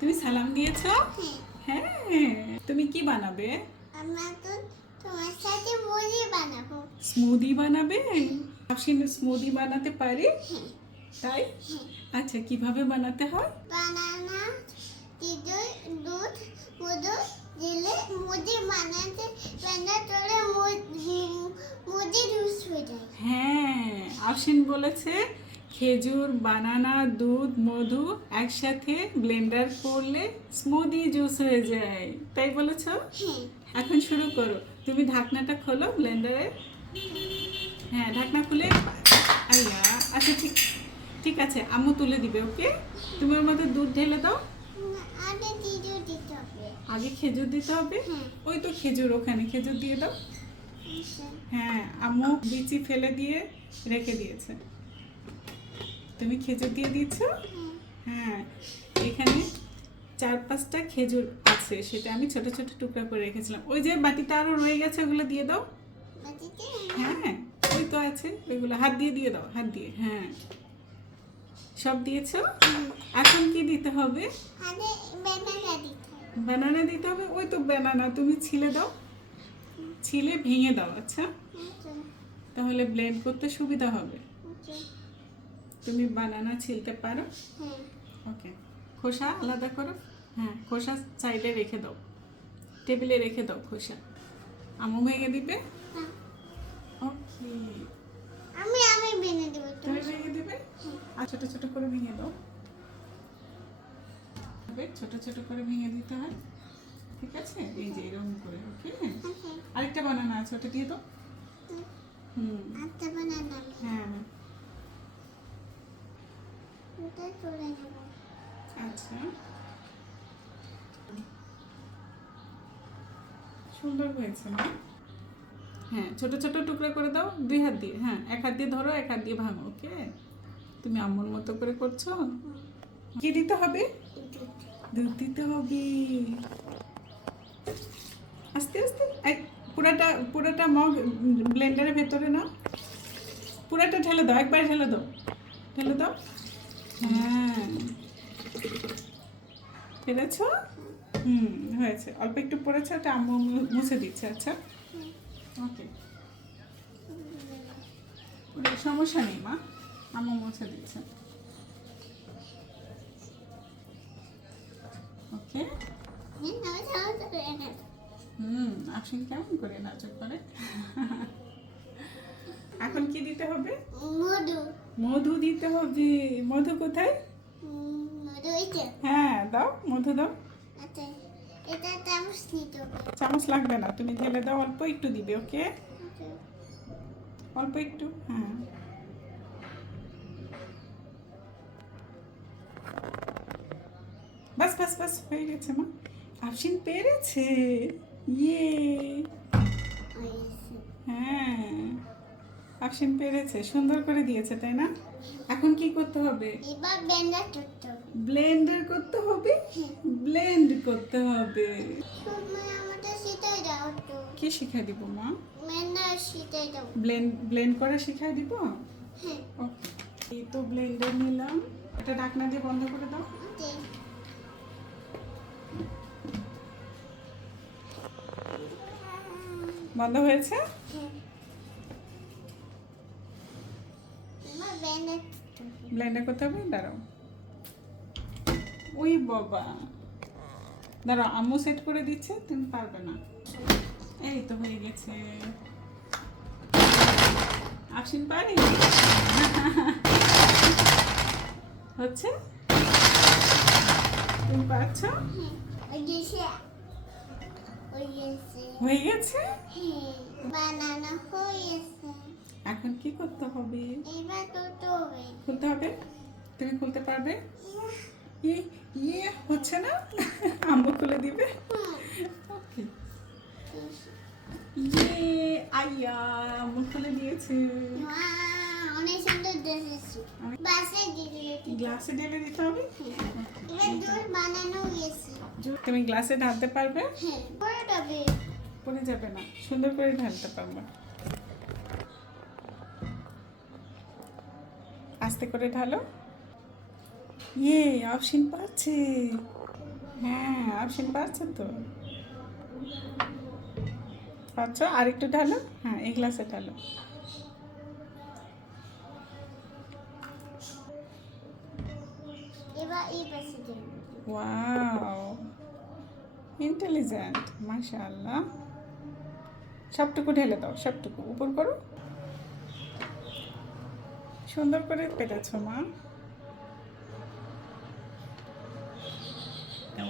তুমি সালাম দিয়েছো? হ্যাঁ। হ্যাঁ, তুমি কি বানাবে? আমরা তো তোমার সাথে মুড়ি বানাবো। স্মুদি বানাবে? আফসিন স্মুদি বানাতে পারে? হ্যাঁ। তাই? হ্যাঁ। আচ্ছা, কিভাবে বানাতে হয়? বানানা, চিড়ে, দুধ, মধু দিলে মুড়ি বানাতে বানাতে মুড়ি জুস হয়ে যায়। হ্যাঁ, আফসিন বলেছে খেজুর, বানানা, দুধ, মধু একসাথে ব্লেন্ডার করলে স্মুদি জুস হয়ে যায়। তাই বলেছো? হ্যাঁ। এখন শুরু করো। তুমি ঢাকনাটা খোলো ব্লেন্ডারের। হ্যাঁ, ঢাকনা খুলে আইয়া আচ্ছা, ঠিক ঠিক আছে, আম্মু তুলে দিবে। ওকে, তুমি ওর মধ্যে দুধ ঢেলে দাও। আগে চিড়ে দিতে হবে। আগে খেজুর দিতে হবে। হ্যাঁ। ওই তো খেজুর, ওখানে খেজুর দিয়ে দাও। আচ্ছা। হ্যাঁ, আম্মু বিচি ফেলে দিয়ে রেখে দিয়েছে। তুমি খেজুর দিয়ে দিচ্ছ। হ্যাঁ, এখানে 4-5টা খেজুর আছে, সেটা আমি ছোট ছোট টুকরা করে রেখেছিলাম। ওই যে বাটিটা আরো রয়ে গেছে, ওগুলো দিয়ে দাও। বাটিতে হ্যাঁ, ওই তো আছে, ওইগুলো হাত দিয়ে দিয়ে দাও, হাত দিয়ে। হ্যাঁ, সব দিয়েছো। এখন কি দিতে হবে? আগে বানানা দিতে হবে। বানানা দিতে হবে। ওই তো বানানা তুমি ছিলে দাও, ছিলে ভেঙে দাও। আচ্ছা, আচ্ছা। তাহলে ব্লেন্ড করতে সুবিধা হবে। আচ্ছা। তুমি বানানা ছিলতে পারো? হ্যাঁ। ওকে, খোসা আলাদা করো। হ্যাঁ, খোসা সাইডে রেখে দাও, টেবিলে রেখে দাও খোসা। আম্মু ভেঙে দিবে। না, ওকে, আমি বেনে দেবো। তুমি ভেঙে দিবে। আর ছোট ছোট করে ভেঙে দাও। ছোট ছোট করে ভেঙে দিতে হয়। ঠিক আছে, এই যে এরকম করে। ওকে, আরেকটা বানানা আছে, ওটা দিয়ে দাও। হুম, আচ্ছা, বানানা হ্যাঁ, ওটা চলে যাবো। আচ্ছা, সুন্দর হয়েছে না? হ্যাঁ, ছোট ছোট টুকরা করে দাও 2 হাত দিয়ে। হ্যাঁ, 1 হাত দিয়ে ধরো, 1 হাত দিয়ে ভাঙো। ওকে, তুমি আম্মুর মতো করে করছো। কি দিতে হবে? দুধ দিতে হবে। আস্তে আস্তে পুরাটা পুরাটা মগ ব্লেন্ডারের ভেতরে নাও। পুরাটা ঢেলে দাও, একবার ঢেলে দাও, ঢেলে দাও। হ্যাঁ, পেরেছো? হুম, হয়েছে। অল্প একটু পড়েছে, ওটা আম্মু মুছে দিচ্ছে। আচ্ছা, ওকে, সমস্যা নেই মা, আম্মু মুছে দিচ্ছে। ওকে। আফসিন কেমন করে নাটক করে। এখন কি দিতে হবে? মধু। মধু দিতে হবে। মধু কোথায়? মধু হয়েছে। হ্যাঁ, দাও, মধু দাও। আচ্ছা, এটা চামচ নিতে হবে। চামচ লাগবে না, তুমি ঢেলে দাও, অল্প একটু দিবে। ওকে, আচ্ছা। অল্প একটু। হ্যাঁ, বাস বাস বাস, হয়ে গেছে মা। আফসিন পেরেছে। ইয়ে, হয়েছে। হ্যাঁ, আফসিন পেরেছে, সুন্দর করে দিয়েছে, তাই না? এখন কি করতে হবে? এবার ব্লেন্ডার করতে হবে। ব্লেন্ডার করতে হবে। ব্লেন্ড করতে হবে। সময় আমাদের সেটাই দাও তো। কি শিখাই দিব মা? ব্লেন্ডার সেটাই দাও। ব্লেন্ড করা শিখাই দিব। হ্যাঁ। ওকে, এই তো ব্লেন্ডার নিলাম। এটা ঢাকনা দিয়ে বন্ধ করে দাও। ওকে। বন্ধ হয়েছে। হ্যাঁ। এবার ব্লেন্ডার করতে হবে। ব্লেন্ডার করতে হবে। দাঁড়াও, ওই বাবা, দাঁড়াও, আম্মু সেট করে দিচ্ছে, তুমি পারবে না। এই তো হয়ে গেছে। আফসিন পারি হচ্ছে। তুমি পারছো। হ্যাঁ, হয়েছে। হয়েছে। হয়ে গেছে। হ্যাঁ, বানানো হয়েছে। এখন কি করতে হবে? এবার দুটো হবে। খুলতে হবে। তুমি খুলতে পারবে? ইয়ে, ইয়ে হচ্ছে না। আম্মু খুলে দিবে। ওকে, ইয়ে, আইয়া, আম্মু খুলে দিয়েছে। অনেক সুন্দর ড্রেস। বাসে দিয়ে গ্লাসে ঢেলে দিতে হবে। এবার দুধ বানানো হয়েছে। তুমি গ্লাসে ঢালতে পারবে? হ্যাঁ, পরে যাবে। পড়ে যাবে না, সুন্দর করে ঢালতে পারবে। আস্তে করে ঢালো। ইয়ে, আফসিন পাচ্ছে। হ্যাঁ আফসিন পারছে তো। পাচ্ছ, আর একটু ঢালো। হ্যাঁ এই গ্লাসে ঢালো। এবার এই পাশে দেব। ওয়াও, ইন্টেলিজেন্ট, মাশাআল্লাহ। সবটুকু ঢেলে দাও, সবটুকু উপর করো। সুন্দর করে পেরেছো মা।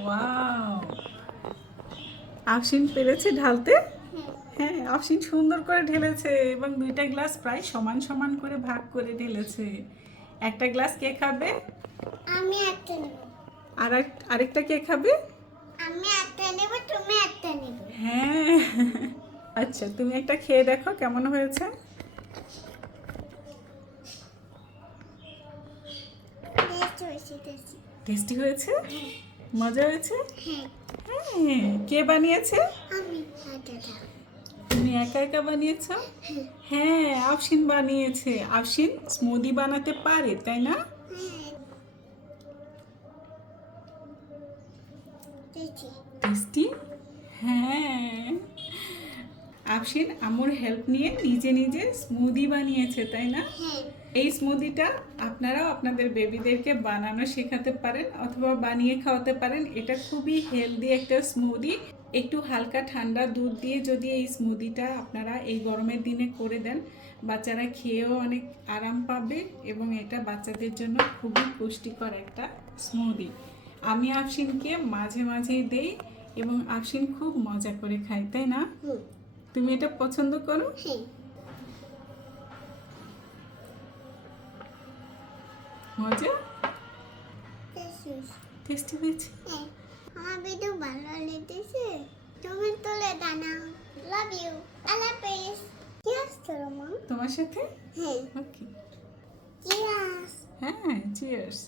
ওয়াও, আফসিন পেরেছে ঢালতে। হ্যাঁ আফসিন সুন্দর করে ঢেলেছে এবং দুইটা গ্লাস প্রায় সমান সমান করে ভাগ করে ঢেলেছে। একটা গ্লাস কে খাবে? আমি একটা নেব। আরেকটা কে খাবে? আমি একটা নেব, তুমি একটা নেবে। হ্যাঁ। আচ্ছা তুমি একটা খেয়ে দেখো কেমন হয়েছে। টেস্ট হয়েছে, টেস্ট। টেস্টি হয়েছে? মজা হয়েছে? হ্যাঁ, হ্যাঁ। কে বানিয়েছে? আমি একটা দাও। তুমি একা একা বানিয়েছো? হ্যাঁ আফসিন বানিয়েছে। আফসিন স্মুদি বানাতে পারে তাই না? হ্যাঁ, টেস্টি। টেস্টি। হ্যাঁ আফসিন আমুর হেল্প নিয়ে নিজে নিজে স্মুদি বানিয়েছে তাই না? হ্যাঁ, এই স্মুদিটা আপনারাও আপনাদের বেবিদেরকে বানানো শেখাতে পারেন অথবা বানিয়ে খাওয়াতে পারেন। এটা খুবই হেলদি একটা স্মুদি। একটু হালকা ঠান্ডা দুধ দিয়ে যদি এই স্মুদিটা আপনারা এই গরমের দিনে করে দেন, বাচ্চারা খেয়েও অনেক আরাম পাবে এবং এটা বাচ্চাদের জন্য খুবই পুষ্টিকর একটা স্মুদি। আমি আফসিনকে মাঝে মাঝেই দেই এবং আফসিন খুব মজা করে খায় তাই না? হুম, তুমি এটা পছন্দ করো? হ্যাঁ। মজা? টেস্টি। টেস্টি হয়েছে? হ্যাঁ, আমার ভিডিও ভালো লেগেছে। তুমি তুলে দাও। Love you. আল্লাহ হাফেজ। চিয়ার্স করো মা। তোমার সাথে? হ্যাঁ, ওকে। চিয়ার্স। হ্যাঁ চিয়ার্স।